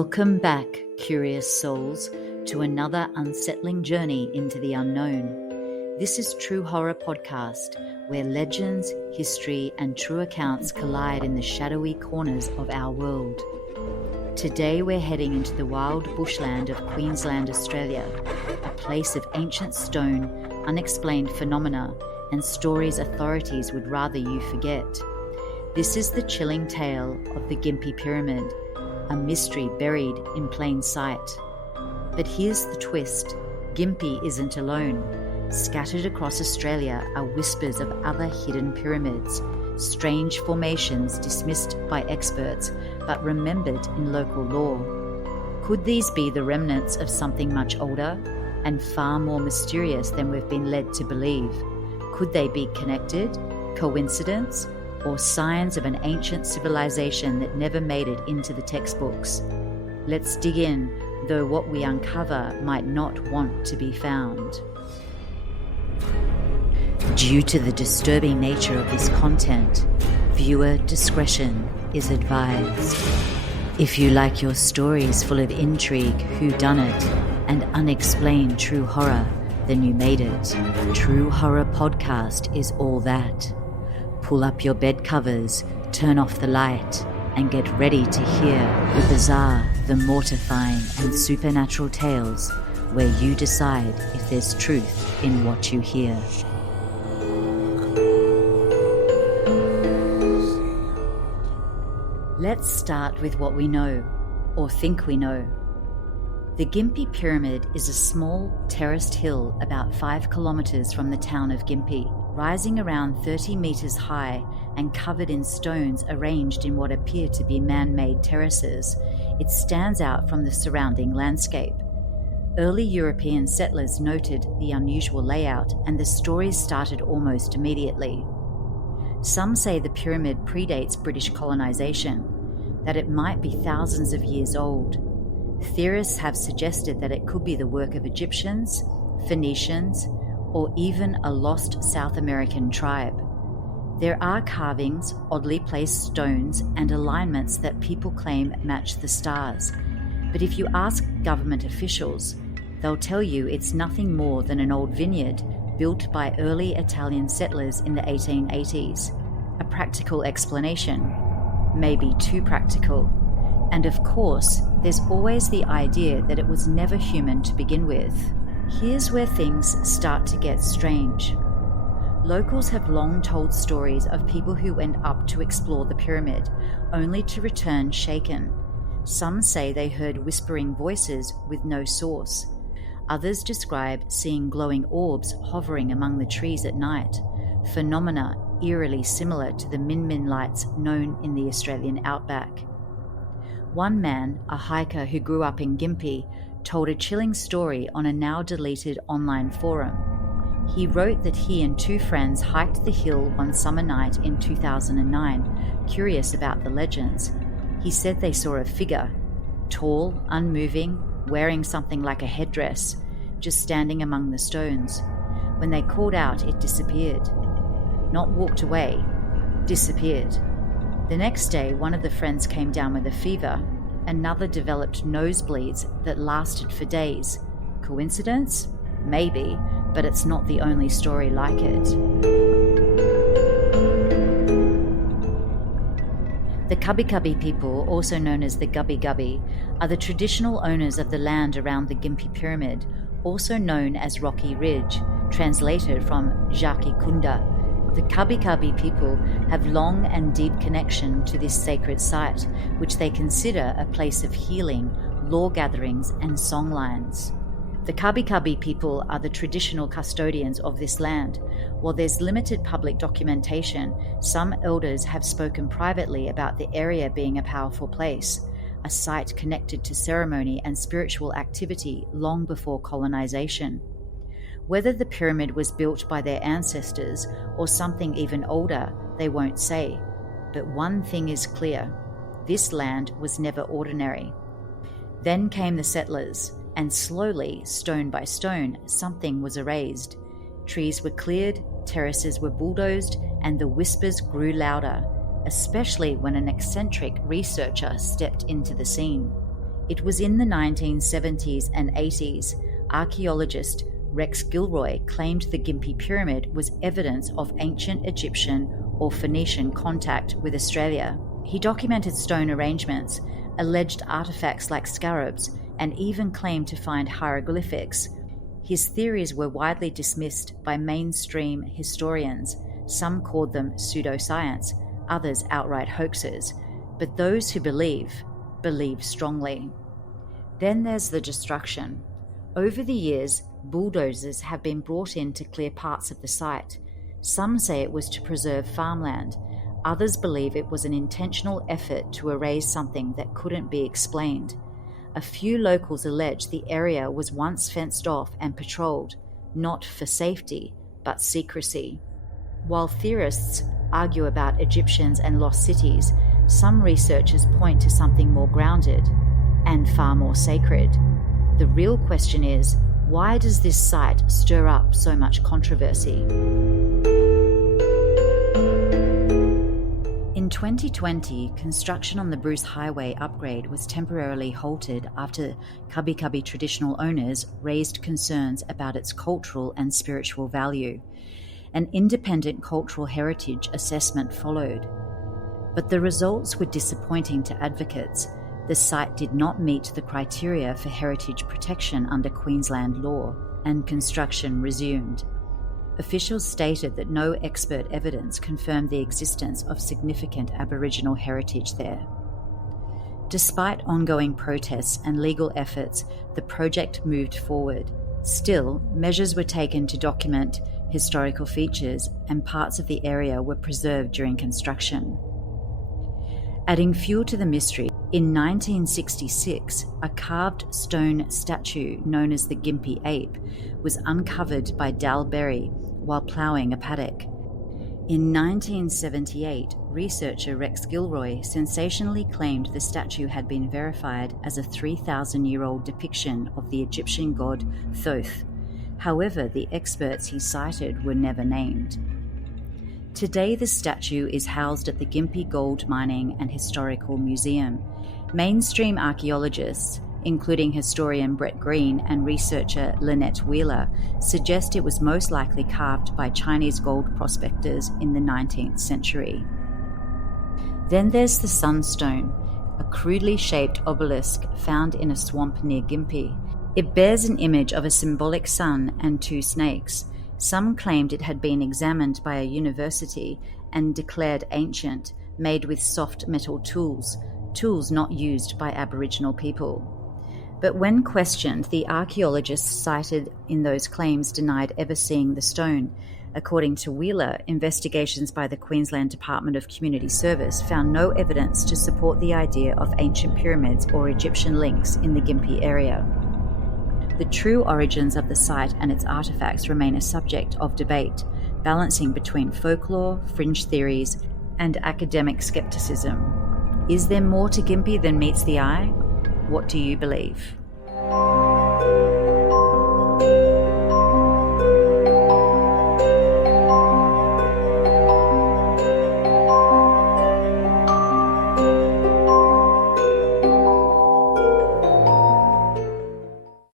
Welcome back, curious souls, to another unsettling journey into the unknown. This is True Horror Podcast, where legends, history, and true accounts collide in the shadowy corners of our world. Today we're heading into the wild bushland of Queensland, Australia, a place of ancient stone, unexplained phenomena, and stories authorities would rather you forget. This is the chilling tale of the Gympie Pyramid, a mystery buried in plain sight. But here's the twist. Gympie isn't alone. Scattered across Australia are whispers of other hidden pyramids, strange formations dismissed by experts but remembered in local lore. Could these be the remnants of something much older and far more mysterious than we've been led to believe? Could they be connected, coincidence, or signs of an ancient civilization that never made it into the textbooks? Let's dig in, though what we uncover might not want to be found. Due to the disturbing nature of this content, viewer discretion is advised. If you like your stories full of intrigue, whodunit, and unexplained true horror, then you made it. True Horror Podcast is all that. Pull up your bed covers, turn off the light, and get ready to hear the bizarre, the mortifying, and supernatural tales where you decide if there's truth in what you hear. Let's start with what we know, or think we know. The Gympie Pyramid is a small, terraced hill about 5 kilometres from the town of Gympie, rising around 30 metres high and covered in stones arranged in what appear to be man-made terraces. It stands out from the surrounding landscape. Early European settlers noted the unusual layout, and the stories started almost immediately. Some say the pyramid predates British colonisation, that it might be thousands of years old. Theorists have suggested that it could be the work of Egyptians, Phoenicians, or even a lost South American tribe. There are carvings, oddly placed stones, and alignments that people claim match the stars. But if you ask government officials, they'll tell you it's nothing more than an old vineyard built by early Italian settlers in the 1880s. A practical explanation, maybe too practical. And of course, there's always the idea that it was never human to begin with. Here's where things start to get strange. Locals have long told stories of people who went up to explore the pyramid, only to return shaken. Some say they heard whispering voices with no source. Others describe seeing glowing orbs hovering among the trees at night, phenomena eerily similar to the Min lights known in the Australian outback. One man, a hiker who grew up in Gympie, told a chilling story on a now-deleted online forum. He wrote that he and 2 friends hiked the hill one summer night in 2009, curious about the legends. He said they saw a figure, tall, unmoving, wearing something like a headdress, just standing among the stones. When they called out, it disappeared. Not walked away, disappeared. The next day, one of the friends came down with a fever. Another developed nosebleeds that lasted for days. Coincidence? Maybe, but it's not the only story like it. The Cubby Cubby people, also known as the Gubby Gubby, are the traditional owners of the land around the Gympie Pyramid, also known as Rocky Ridge, translated from Jaki Kunda. The Cubby Cubby people have long and deep connection to this sacred site, which they consider a place of healing, lore gatherings, and songlines. The Cubby Cubby people are the traditional custodians of this land. While there's limited public documentation, some elders have spoken privately about the area being a powerful place, a site connected to ceremony and spiritual activity long before colonization. Whether the pyramid was built by their ancestors or something even older, they won't say. But one thing is clear: this land was never ordinary. Then came the settlers, and slowly, stone by stone, something was erased. Trees were cleared, terraces were bulldozed, and the whispers grew louder, especially when an eccentric researcher stepped into the scene. It was in the 1970s and 80s, archaeologist Rex Gilroy claimed the Gympie Pyramid was evidence of ancient Egyptian or Phoenician contact with Australia. He documented stone arrangements, alleged artifacts like scarabs, and even claimed to find hieroglyphics. His theories were widely dismissed by mainstream historians. Some called them pseudoscience, others outright hoaxes. But those who believe strongly. Then there's the destruction. Over the years, bulldozers have been brought in to clear parts of the site. Some say it was to preserve farmland. Others believe it was an intentional effort to erase something that couldn't be explained. A few locals allege the area was once fenced off and patrolled, not for safety, but secrecy. While theorists argue about Egyptians and lost cities, some researchers point to something more grounded and far more sacred. The real question is, why does this site stir up so much controversy? In 2020, construction on the Bruce Highway upgrade was temporarily halted after Kabi Kabi traditional owners raised concerns about its cultural and spiritual value. An independent cultural heritage assessment followed. But the results were disappointing to advocates. The site did not meet the criteria for heritage protection under Queensland law, and construction resumed. Officials stated that no expert evidence confirmed the existence of significant Aboriginal heritage there. Despite ongoing protests and legal efforts, the project moved forward. Still, measures were taken to document historical features, and parts of the area were preserved during construction. Adding fuel to the mystery, in 1966, a carved stone statue known as the Gympie ape was uncovered by Dal Berry while ploughing a paddock. In 1978, researcher Rex Gilroy sensationally claimed the statue had been verified as a 3,000-year-old depiction of the Egyptian god Thoth. However, the experts he cited were never named. Today, the statue is housed at the Gympie Gold Mining and Historical Museum. Mainstream archaeologists, including historian Brett Green and researcher Lynette Wheeler, suggest it was most likely carved by Chinese gold prospectors in the 19th century. Then there's the Sunstone, a crudely shaped obelisk found in a swamp near Gympie. It bears an image of a symbolic sun and two snakes. Some claimed it had been examined by a university and declared ancient, made with soft metal tools not used by Aboriginal people. But when questioned, the archaeologists cited in those claims denied ever seeing the stone. According to Wheeler, investigations by the Queensland Department of Community Service found no evidence to support the idea of ancient pyramids or Egyptian links in the Gympie area. The true origins of the site and its artifacts remain a subject of debate, balancing between folklore, fringe theories, and academic skepticism. Is there more to Gympie than meets the eye? What do you believe?